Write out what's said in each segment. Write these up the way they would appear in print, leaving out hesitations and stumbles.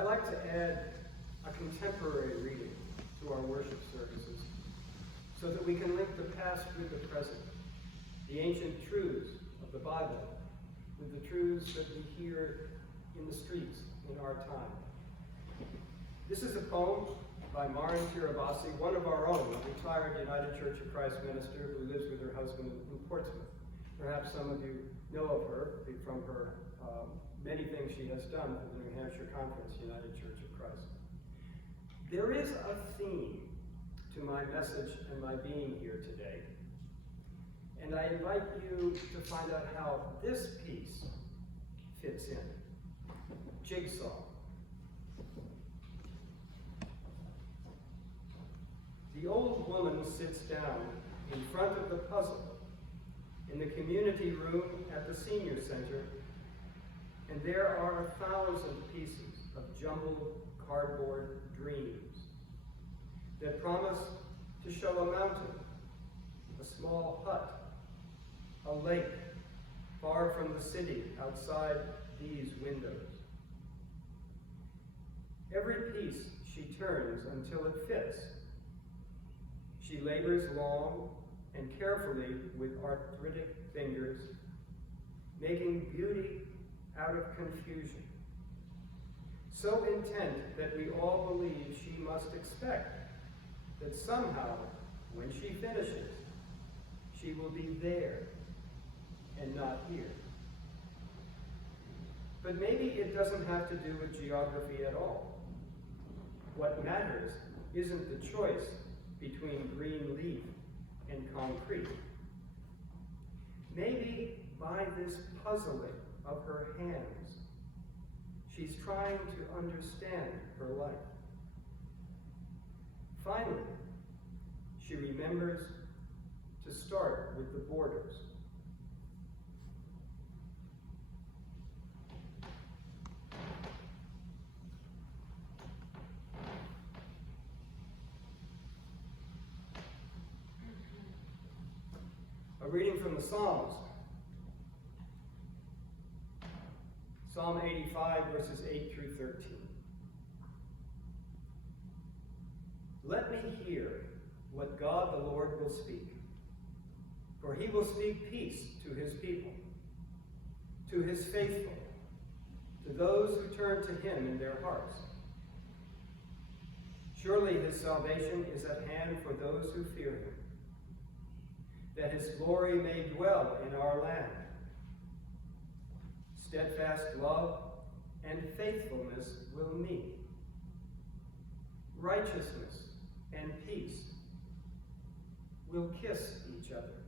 I like to add a contemporary reading to our worship services so that we can link the past with the present, the ancient truths of the Bible with the truths that we hear in the streets in our time. This is a poem by Marin Tirabassi, one of our own, a retired United Church of Christ minister who lives with her husband in Portsmouth. Perhaps some of you know of her from her many things she has done for the New Hampshire Conference, United Church of Christ. There is a theme to my message and my being here today, and I invite you to find out how this piece fits in. Jigsaw. The old woman sits down in front of the puzzle in the community room at the senior center, and there are 1,000 pieces of jumbled cardboard dreams that promise to show a mountain, a small hut, a lake far from the city outside these windows. Every piece she turns until it fits. She labors long and carefully with arthritic fingers, making beauty out of confusion, so intent that we all believe she must expect that somehow, when she finishes, she will be there and not here. But maybe it doesn't have to do with geography at all. What matters isn't the choice between green leaf and concrete. Maybe by this puzzling of her hands, she's trying to understand her life. Finally, she remembers to start with the borders. A reading from the Psalms. Psalm 85, verses 8 through 13. Let me hear what God the Lord will speak, for he will speak peace to his people, to his faithful, to those who turn to him in their hearts. Surely his salvation is at hand for those who fear him, that his glory may dwell in our land. Steadfast love and faithfulness will meet. Righteousness and peace will kiss each other.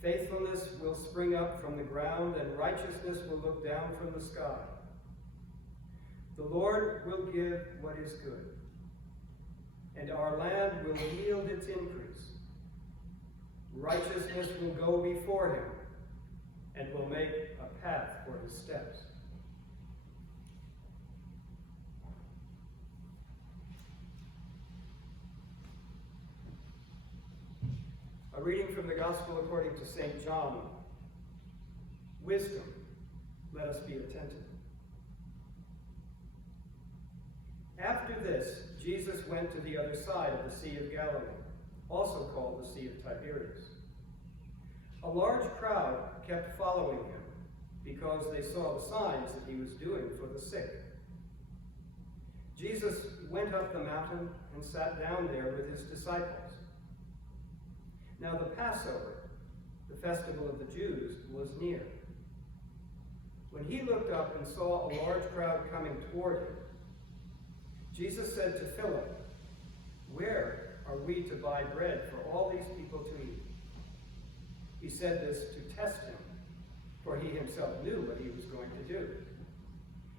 Faithfulness will spring up from the ground, and righteousness will look down from the sky. The Lord will give what is good, and our land will yield its increase. Righteousness will go before him, and will make a path for his steps. A reading from the Gospel according to St. John. Wisdom, let us be attentive. After this, Jesus went to the other side of the Sea of Galilee, also called the Sea of Tiberias. A large crowd kept following him because they saw the signs that he was doing for the sick. Jesus went up the mountain and sat down there with his disciples. Now the Passover, the festival of the Jews, was near. When he looked up and saw a large crowd coming toward him, Jesus said to Philip, "Where are we to buy bread for all these people to eat?" He said this to test him, for he himself knew what he was going to do.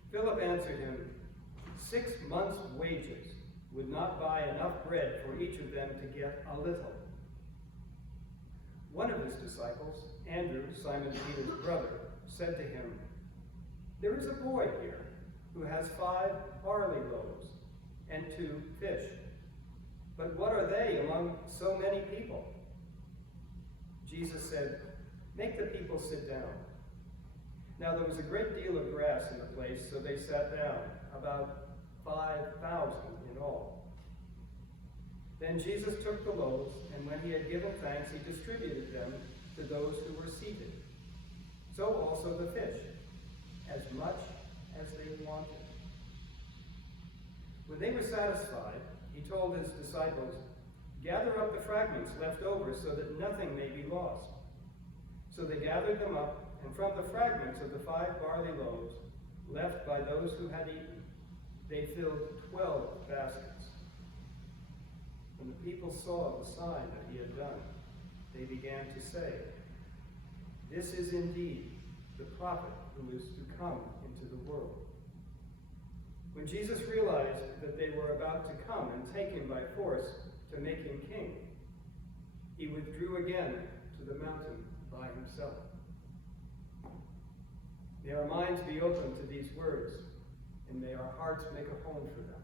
Philip answered him, 6 months' wages would not buy enough bread for each of them to get a little. One of his disciples, Andrew, Simon Peter's brother, said to him, "There is a boy here who has 5 barley loaves and 2 fish. But what are they among so many people?" Jesus said, "Make the people sit down." Now there was a great deal of grass in the place, so they sat down, about 5,000 in all. Then Jesus took the loaves, and when he had given thanks, he distributed them to those who were seated. So also the fish, as much as they wanted. When they were satisfied, he told his disciples, "Gather up the fragments left over so that nothing may be lost." So they gathered them up, and from the fragments of the 5 barley loaves left by those who had eaten, they filled 12 baskets. When the people saw the sign that he had done, they began to say, "This is indeed the prophet who is to come into the world." When Jesus realized that they were about to come and take him by force to make him king, he withdrew again to the mountain by himself. May our minds be open to these words, and may our hearts make a home for them.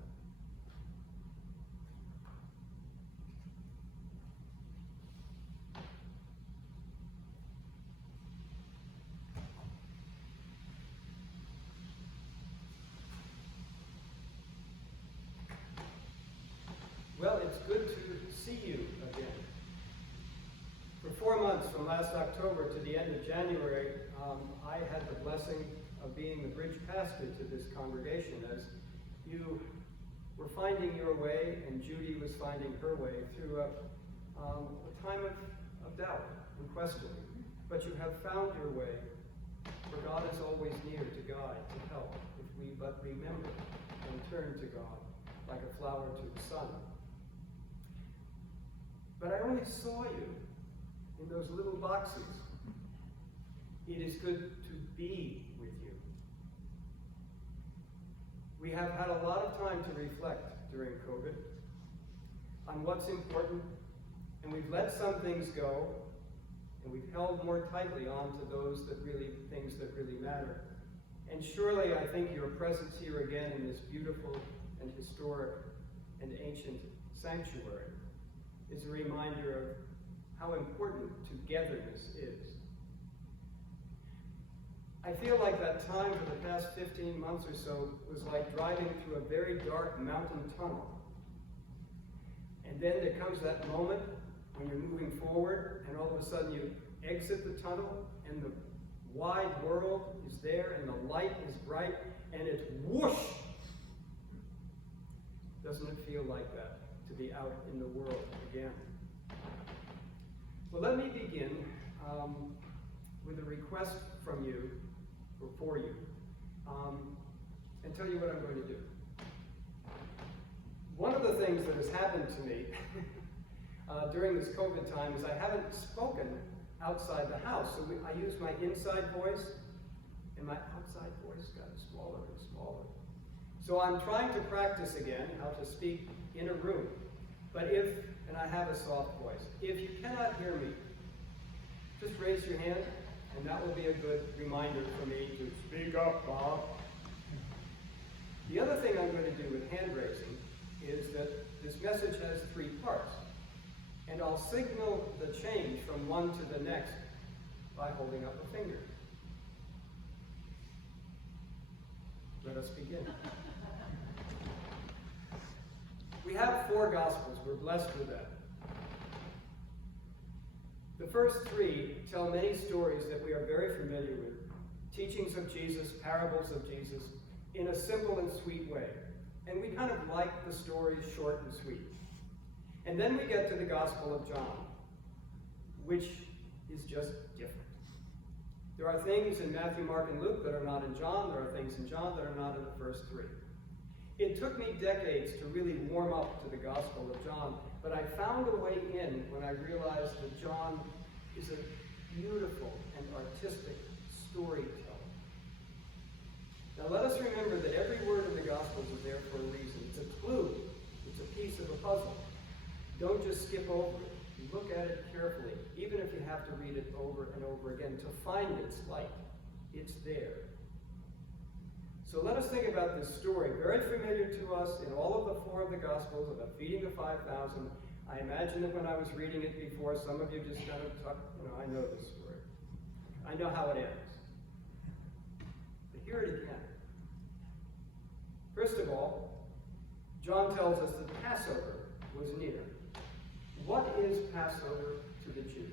Well, it's good to see you again. For 4 months, from last October to the end of January, I had the blessing of being the bridge pastor to this congregation as you were finding your way and Judy was finding her way through a time of doubt and questioning. But you have found your way, for God is always near to guide, to help, if we but remember and turn to God like a flower to the sun. But I only saw you in those little boxes. It is good to be with you. We have had a lot of time to reflect during COVID on what's important, and we've let some things go, and we've held more tightly on to those things that really matter. And surely I think your presence here again in this beautiful and historic and ancient sanctuary is a reminder of how important togetherness is. I feel like that time for the past 15 months or so was like driving through a very dark mountain tunnel. And then there comes that moment when you're moving forward and all of a sudden you exit the tunnel and the wide world is there and the light is bright and it's whoosh! Doesn't it feel like that to be out in the world again? Well, let me begin with a request from you, or for you, and tell you what I'm going to do. One of the things that has happened to me during this COVID time is I haven't spoken outside the house. So I use my inside voice, and my outside voice got smaller and smaller. So I'm trying to practice again how to speak in a room. But and I have a soft voice, if you cannot hear me, just raise your hand, and that will be a good reminder for me to speak up, Bob. The other thing I'm going to do with hand raising is that this message has 3 parts. And I'll signal the change from one to the next by holding up a finger. Let us begin. We have 4 Gospels. We're blessed with that. The first 3 tell many stories that we are very familiar with, teachings of Jesus, parables of Jesus, in a simple and sweet way. And we kind of like the stories short and sweet. And then we get to the Gospel of John, which is just different. There are things in Matthew, Mark, and Luke that are not in John. There are things in John that are not in the first 3. It took me decades to really warm up to the Gospel of John, but I found a way in when I realized that John is a beautiful and artistic storyteller. Now let us remember that every word in the Gospels is there for a reason. It's a clue. It's a piece of a puzzle. Don't just skip over it. Look at it carefully, even if you have to read it over and over again to find its light. It's there. So let us think about this story, very familiar to us in all of the 4 of the Gospels about feeding the 5,000. I imagine that when I was reading it before, some of you just kind of talk, I know this story. I know how it ends. hear it again. First of all, John tells us that Passover was near. What is Passover to the Jews?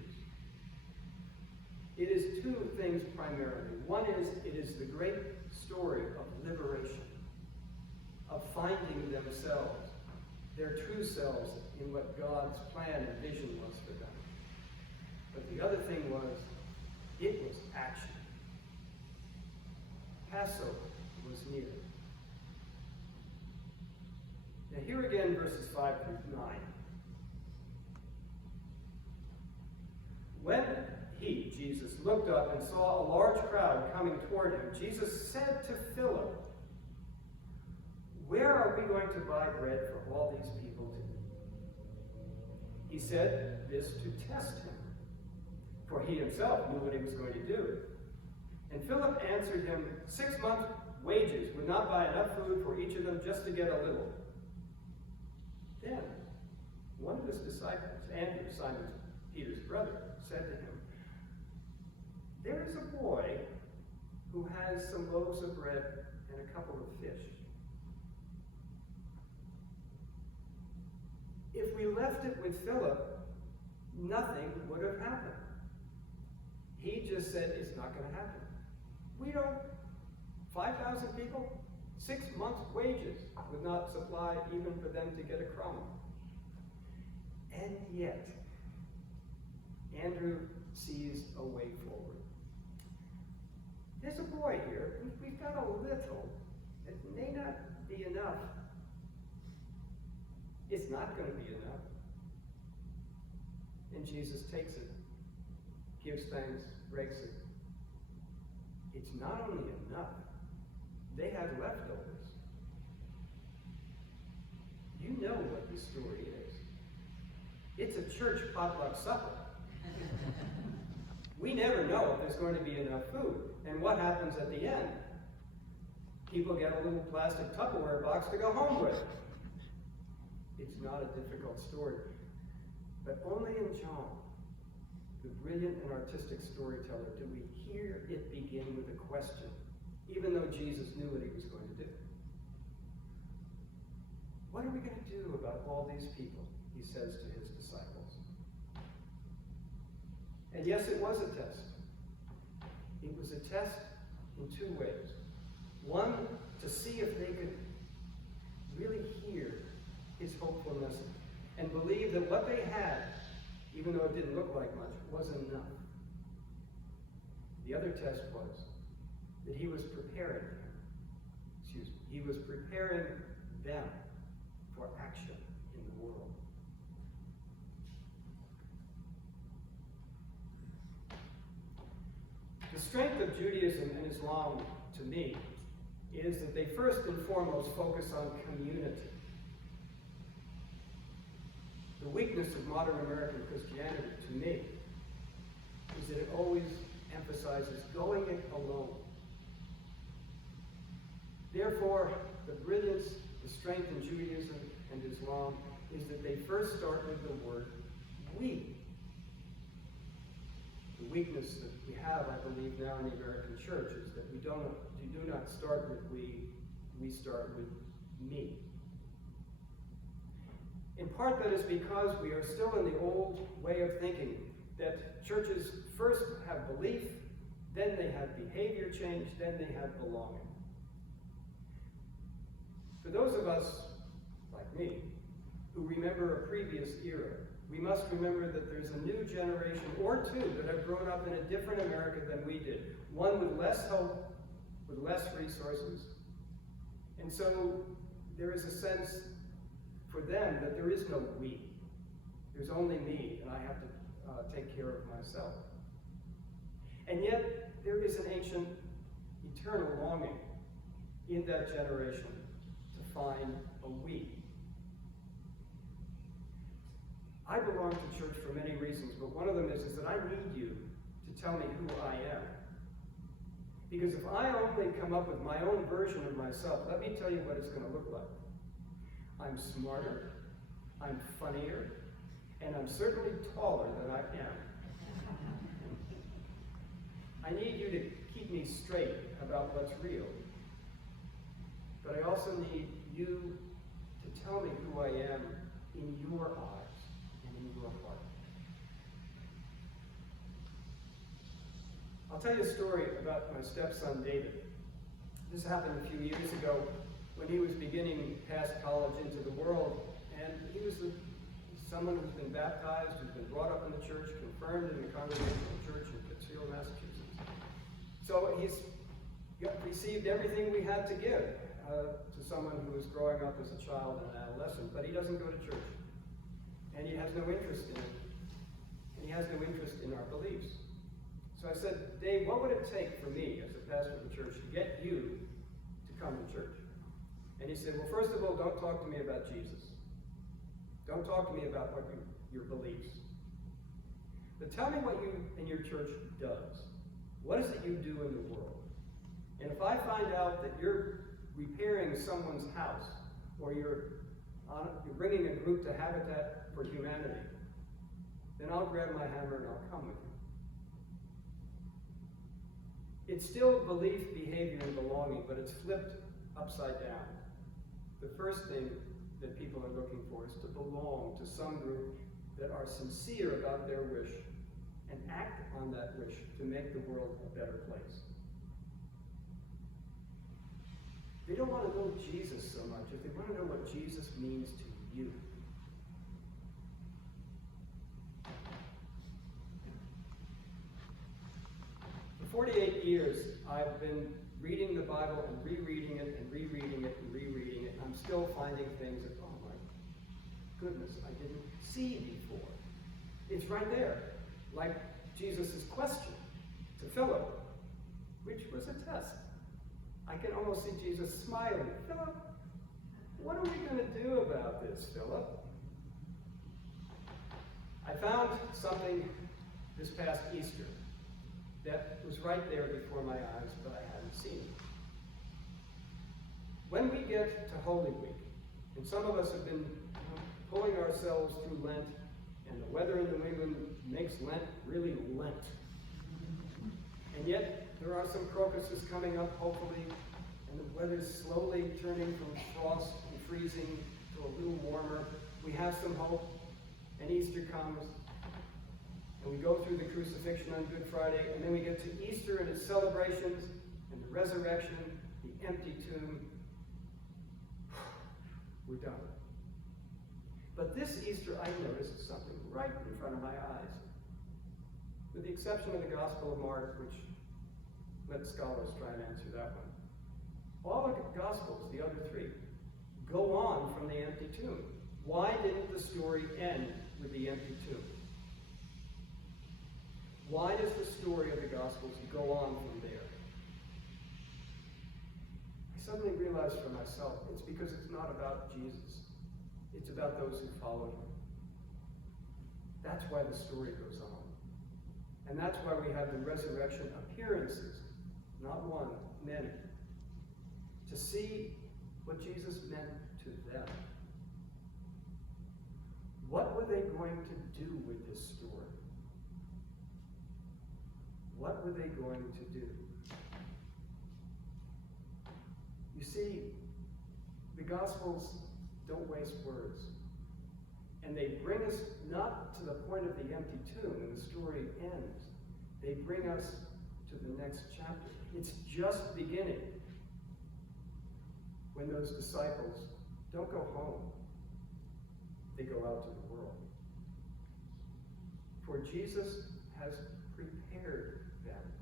It is two things primarily. One is, it is the great story of liberation, of finding themselves, their true selves, in what God's plan and vision was for them. But the other thing was, it was action. Passover was near. Now here again, verses 5 through 9. When he, Jesus, looked up and saw a large crowd coming toward him, Jesus said to Philip, "Where are we going to buy bread for all these people to eat?" He said this to test him, for he himself knew what he was going to do. And Philip answered him, 6 months' wages would not buy enough food for each of them just to get a little. Then one of his disciples, Andrew, Simon Peter's brother, said to him, "There is a boy who has some loaves of bread and a couple of fish. If we left it with Philip, nothing would have happened." He just said, "It's not going to happen. We don't, 5,000 people, 6 months' wages would not supply even for them to get a crumb." And yet, Andrew sees a way forward. There's a boy here. We've got a little. It may not be enough. It's not going to be enough. And Jesus takes it, gives thanks, breaks it. It's not only enough, they had leftovers. You know what the story is. It's a church potluck supper. We never know if there's going to be enough food. And what happens at the end? People get a little plastic Tupperware box to go home with. It's not a difficult story. But only in John, the brilliant and artistic storyteller, do we hear it begin with a question, even though Jesus knew what he was going to do. What are we going to do about all these people? He says to his disciples. And yes, it was a test. It was a test in two ways. One, to see if they could really hear his hopeful message and believe that what they had, even though it didn't look like much, was enough. The other test was that he was preparing he was preparing them for action in the world. The strength of Judaism and Islam, to me, is that they first and foremost focus on community. The weakness of modern American Christianity, to me, is that it always emphasizes going it alone. Therefore, the brilliance, the strength in Judaism and Islam is that they first start with the word we. The weakness that we have, I believe, now in the American church is that we do not start with we start with me. In part, that is because we are still in the old way of thinking that churches first have belief, then they have behavior change, then they have belonging. For those of us, like me, who remember a previous era, we must remember that there's a new generation or two that have grown up in a different America than we did. One with less hope, with less resources. And so there is a sense for them that there is no we. There's only me, and I have to take care of myself. And yet, there is an ancient, eternal longing in that generation to find a we. I belong to church for many reasons, but one of them is that I need you to tell me who I am. Because if I only come up with my own version of myself, let me tell you what it's going to look like. I'm smarter, I'm funnier, and I'm certainly taller than I am. I need you to keep me straight about what's real. But I also need you to tell me who I am in your eyes and in your heart. I'll tell you a story about my stepson, David. This happened a few years ago when he was beginning past college into the world, and he was someone who's been baptized, who's been brought up in the church, confirmed in the Congregational Church in Pittsfield, Massachusetts. So he's received everything we had to give to someone who was growing up as a child and an adolescent, but he doesn't go to church. And he has no interest in it. And he has no interest in our beliefs. So I said, Dave, what would it take for me as a pastor of the church to get you to come to church? And he said, well, first of all, don't talk to me about Jesus. Don't talk to me about your beliefs. But tell me what you and your church does. What is it you do in the world? And if I find out that you're repairing someone's house, or you're bringing a group to Habitat for Humanity, then I'll grab my hammer and I'll come with you. It's still belief, behavior, and belonging, but it's flipped upside down. The first thing that people are looking for is to belong to some group that are sincere about their wish and act on that wish to make the world a better place. They don't want to know Jesus so much as they want to know what Jesus means to you. For 48 years, I've been reading the Bible and rereading it and rereading it and rereading it, and I'm still finding things that, oh my goodness, I didn't see before. It's right there, like Jesus' question to Philip, which was a test. I can almost see Jesus smiling. Philip, what are we going to do about this, Philip? I found something this past Easter that was right there before my eyes, but I hadn't seen it. When we get to Holy Week, and some of us have been pulling ourselves through Lent, and the weather in New England makes Lent really Lent. And yet, there are some crocuses coming up, hopefully, and the weather's slowly turning from frost and freezing to a little warmer. We have some hope, and Easter comes, and we go through the crucifixion on Good Friday, and then we get to Easter and its celebrations, and the resurrection, the empty tomb. We're done. But this Easter, I noticed something right in front of my eyes. With the exception of the Gospel of Mark, which let scholars try and answer that one. All the Gospels, the other three, go on from the empty tomb. Why didn't the story end with the empty tomb? Why does the story of the Gospels go on from there? I suddenly realized for myself, it's because it's not about Jesus. It's about those who followed him. That's why the story goes on. And that's why we have the resurrection appearances, not one, many, to see what Jesus meant to them. What were they going to do with this story? What were they going to do? You see, the Gospels don't waste words. And they bring us not to the point of the empty tomb and the story ends. They bring us to the next chapter. It's just beginning when those disciples don't go home. They go out to the world. For Jesus has prepared them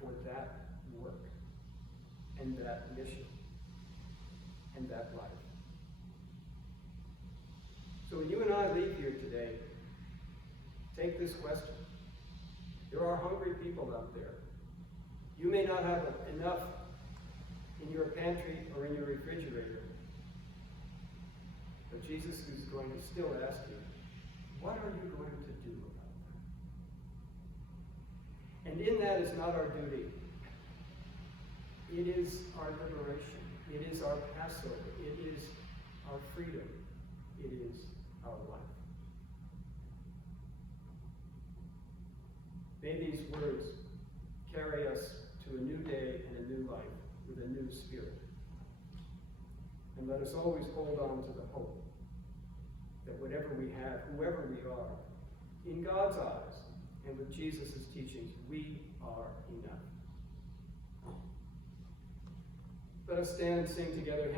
for that work and that mission and that life. So when you and I leave here today, take this question. There are hungry people out there. You may not have enough in your pantry or in your refrigerator, but Jesus is going to still ask you, what are you going to do about that? And in that is not our duty. It is our liberation. It is our Passover. It is our freedom. It is our life. May these words carry us to a new day and a new life with a new spirit. And let us always hold on to the hope that whatever we have, whoever we are, in God's eyes and with Jesus' teachings, we are enough. Let us stand and sing together.